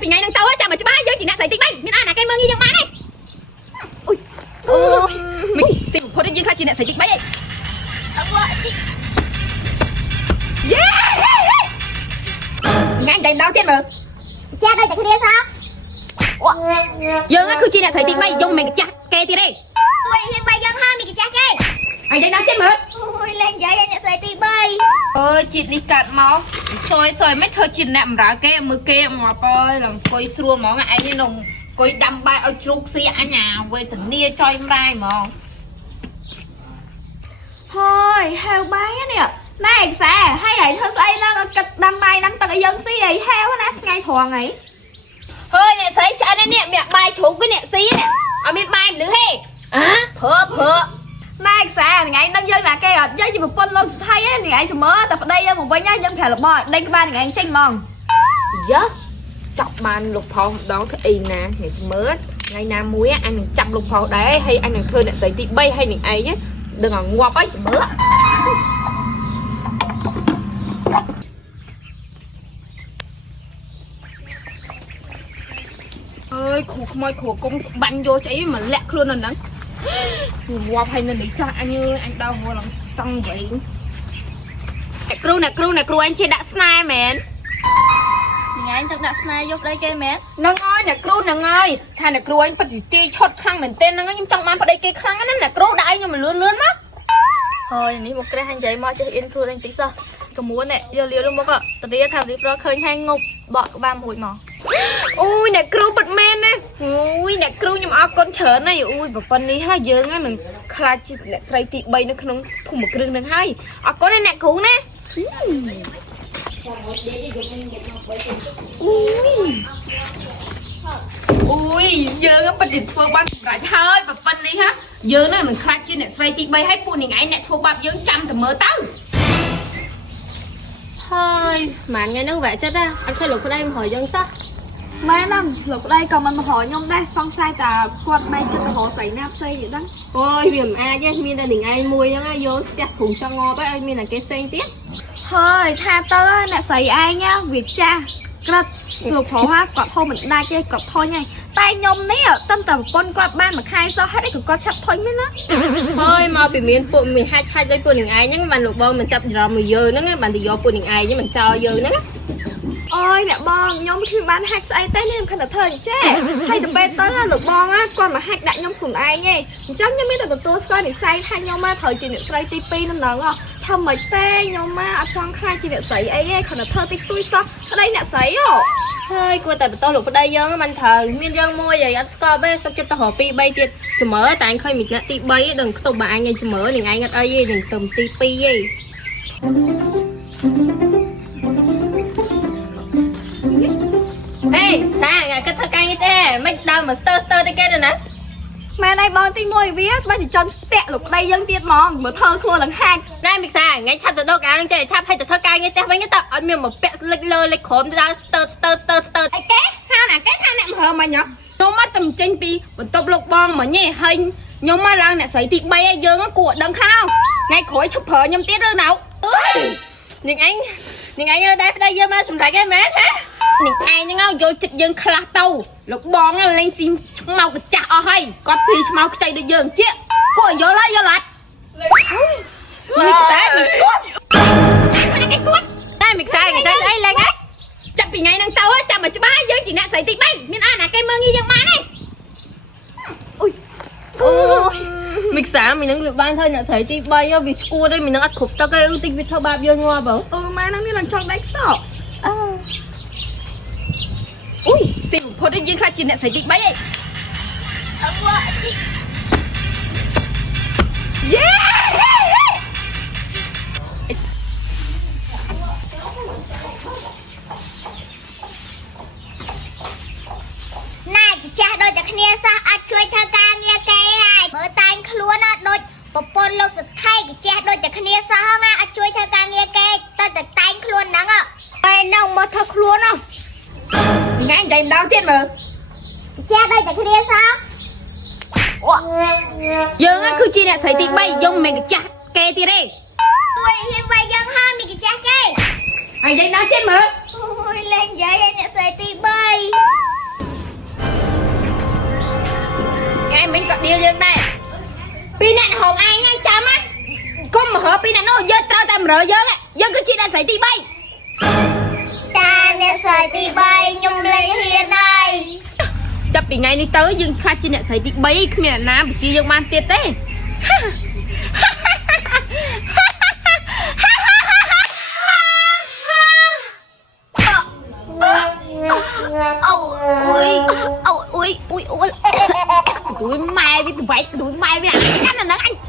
ពីថ្ងៃហ្នឹងទៅចាំមកច្បាស់យើងជាអ្នកស្រីទី3មានអាណាគេមើងយើងបានទេអូយមិនទីបំផុតយើងខ្លាចជាអ្នកស្រីទី3ឯងយេថ្ងៃតែម្ដងទៀតមើលចាស់ដូចតែគ្នាសោះយើងគឺជាអ្នកស្រីទី3យើងមិនម្ចាស់គេទៀតទេអូយហ៊ានបាយយើងហើយមិនម្ចាស់គេអីដល់ទៀតមើលអូយលេងយាយអ្នកស្រីទី3អើយជាតិនេះកាត់មកសយមិនធ្វើជាអ្នកបម្រើគេមើលគេមកបើឡើងអង្គុយស្រួលហ្មងឯងនេះនំអង្គុយដាំបាយឲ្យជ្រូកស៊ីអញអាវេទនាចុយម្រាយហ្មងហើយហៅបាយនេះណែឯខ្សែហើយឯងធ្វើស្អីឡើងឲ្យកាត់ដាំបាយដាំទឹកឲ្យយើងស៊ីអីហៅណាថ្ងៃត្រង់អីហើយអ្នកស្រីឆ្អិននេះមាក់បាយជ្រូកគេអ្នកស៊ីនេះអត់មានបាយលឺទេព្រឺណែខ្សែថ្ងៃហ្នឹងយើងណាគេអត់យើងជាប្រពន្ធលោកសថៃឯងថ្ងៃចាំមើលតែប្តីយើងមកវិញយើងប្រាប់របស់ដេញក្បាលថ្ងៃចេញហ្មងយ៉ាចាប់បានលោកផុសម្ដងធ្វើអីណាថ្ងៃមើលថ្ងៃណាមួយអញនឹងចាប់លោកផុសដែរហើយអញនឹងធ្វើអ្នកស្រីទី3ហើយនឹងឯងដឹងឲ្យងាប់ហើយចាំមើលអើយគ្រូខ្មោចគ្រូកុំបាញ់យកស្អីមកលាក់ខ្លួននៅហ្នឹងងាប់ហើយនៅនេះសោះអញអើយអញដល់មកឡើងតង់វិញអ្នកគ្រូអញជិះដាក់ស្នេហ៍មែនថ្ងៃចង់ដាក់ស្នេហ៍យកប្តីគេមែនហ្នឹងហើយអ្នកគ្រូហ្នឹងហើយថាអ្នកគ្រូអញពិតជាទាយឆត់ខ្លាំងមែនទែនហ្នឹងខ្ញុំចង់បានប្តីគេខ្លាំងណាស់អ្នកគ្រូដាក់អញខ្ញុំលឿនមកហើយនេះមកក្រេះអញនិយាយមកចេះអ៊ីនខ្លួនអញតិចសោះចំនួននេះយកលាលមកតារាថានេះប្រឃើញហើយងប់បកក្បាលមួយមកអូយអ្នកគ្រូពិតមែនណាអូយអ្នកគ្រូខ្ញុំអរគុណច្រើនណាស់អូយប្រពន្ធនេះហើយយើងនឹងខ្លាចជាអ្នកស្រីទី3នៅក្នុងភូមិគ្រឹះនឹងហើយអរគុណណាអ្នកគ្រូណាអូយយើងពិតជាធ្វើបានសម្រេចហើយប្រពន្ធនេះហ่ะយើងនឹងខ្លាចជាអ្នកស្រីទី3ហើយពួកនាងឯងអ្នកធ្វើបាបយើងចាំតែមើលទៅហើយម៉ានថ្ងៃហ្នឹងវែកចិត្តណាអត់ឃើញលោកប្តីមកហៅយើងសោះម៉ែហ្នឹងលោកប្តីក៏មិនមកហៅខ្ញុំដែរសង្ស័យតែគាត់បែកចិត្តទៅរកស្រីណាផ្សេងទៀតហ្នឹងអូយវាមិនអាចទេមានតែនាងឯងមួយហ្នឹងយកផ្ទះគ្រូចង់ងាប់ហើយឲ្យមានតែគេផ្សេងទៀតហើយថាទៅអ្នកស្រីឯងវាចាស់ក្រិតលោកប្រុសគាត់ហូបមិនដាច់ទេគាត់ធុញហើយតែខ្ញុំនេះតែប្រពន្ធគាត់បានមួយខែសោះហើយក៏គាត់ឆាប់ធុញមែនណាហើយមកពីមានពួកមានហាច់ដោយពួកនាងឯងហ្នឹងបានលោកបងមិនចាប់ច្រឡំមួយយើងហ្នឹងបានទៅយកពួកនាងឯងមិនចោលយើងហ្នឹងអូយអ្នកបងខ្ញុំគឺបានហាច់ស្អីទេខ្ញុំខិតតែធ្វើអញ្ចេះហើយទៅពេលទៅលោកបងគាត់មកហាច់ដាក់ខ្ញុំខ្លួនឯងឯងអញ្ចឹងខ្ញុំមានតែទទួលស្គាល់និស័យថាខ្ញុំត្រូវជាអ្នកស្រីទី2នៅហ្នឹងធ្វើមិនទេខ្ញុំអត់ចង់ខ្លាចជាអ្នកស្រីអីទេគ្រាន់តែធ្វើតិចតួចសោះប្តីអ្នកស្រីហើយគួរតែបន្តលោកប្តីយើងមិនត្រូវមានយើងមួយហើយអត់ស្គាល់ទេសុខចិត្តទៅរក2 3ទៀតជំរឿតែអញឃើញមានអ្នកទី3ដឹងខ្ទប់បើអញឯងជំរឿនឹងឯងអត់អីទេនឹងទៅទី2ទេហេតាថ្ងៃគិតធ្វើការងារទេមិនដើរមកស្ទើទៅគេទៅណាម៉ែណៃបងទី1វាស្បែកចង់ស្ទាក់លោកប្តីយើងទៀតហ្មងមើលធ្វើខ្លួនឡើងហាច់ណែមីសាថ្ងៃឆាប់ទៅដល់ការនឹងចេះឆាប់ឲ្យទៅធ្វើការងារផ្ទះវិញទៅអត់មានមកពាក់លិចលើលិចក្រោមទៅដើរស្ទើអីគេថាណាគេថាអ្នកមហើមិញខ្ញុំមកតែចេញពីបន្ទប់លោកបងមិញឯងហើយខ្ញុំមកឡើងអ្នកស្រីទី3ឯងយើងគួរដឹងខោថ្ងៃក្រោយឈប់ប្រើខ្ញុំទៀតឬណៅនាងឯងដែរប្តីយើងមកសម្រេចឯងមែនហ៎នាងឯងហ្នឹងយកចិត្តយើងខ្លះទៅលោកបងលេងស៊ីឆ្មៅកាចាស់អស់ហើយគាត់ពីឆ្មៅខ្ចីដូចយើងជាគួរយល់ហើយយល់អត់មីខ្សែមីឈួតគេគាត់តែមីខ្សែគេស្អីលេងហ៎ចាប់ពីថ្ងៃហ្នឹងទៅចាំមកច្បាស់យើងជាអ្នកស្រីទី3មានអាណាគេមើងយើងបានទេអូយមីខ្សែមីនឹងវាបានធ្វើអ្នកស្រីទី3វាឈួតហើយមីនឹងអត់គ្រប់ទឹកទេតិចវាធ្វើបាបយើងងាប់ម៉ែហ្នឹងនេះឡើងចង់ដៃខ្សោអូយទីបំផុតយើងខ្លាចជាអ្នកស្រីទី3ឯងយេណែចាស់ដូចតែគ្នាសោះអត់ជួយធ្វើការងារគេហើយមើលតែងខ្លួនដូចប្រពន្ធលោកសថៃចាស់ដូចតែគ្នាសោះណាអត់ជួយធ្វើការងារគេទៅតែតែងខ្លួនហ្នឹងហើយនៅមកធ្វើខ្លួនថ្ងៃនិយាយម្ដងទៀតមើលចាស់ដូចតែគ្នាសោះយើងគឺជាអ្នកស្រីទី3យើងមិនមែនចាស់គេទៀតទេអូយហ៊ានវាយយើងហើយមិនចាស់គេហើយនិយាយម្ដងទៀតមើលអូយលេងនិយាយឲ្យអ្នកស្រីទី3 cặp điều dương đây pi nè hồn ai nha chấm á có mà hở pi nè nó dơ trao tam rỡ dơ lại dơ cứ chuyện đang xảy tí bay ta nè xảy tí bay nhung lấy hiền này chấp bị ngay đi tới dương khai chuyện đang xảy tí bay không là nam chỉ dương man tiệt đấy ôi mày với tụi bay mày với anh cắt là nó anh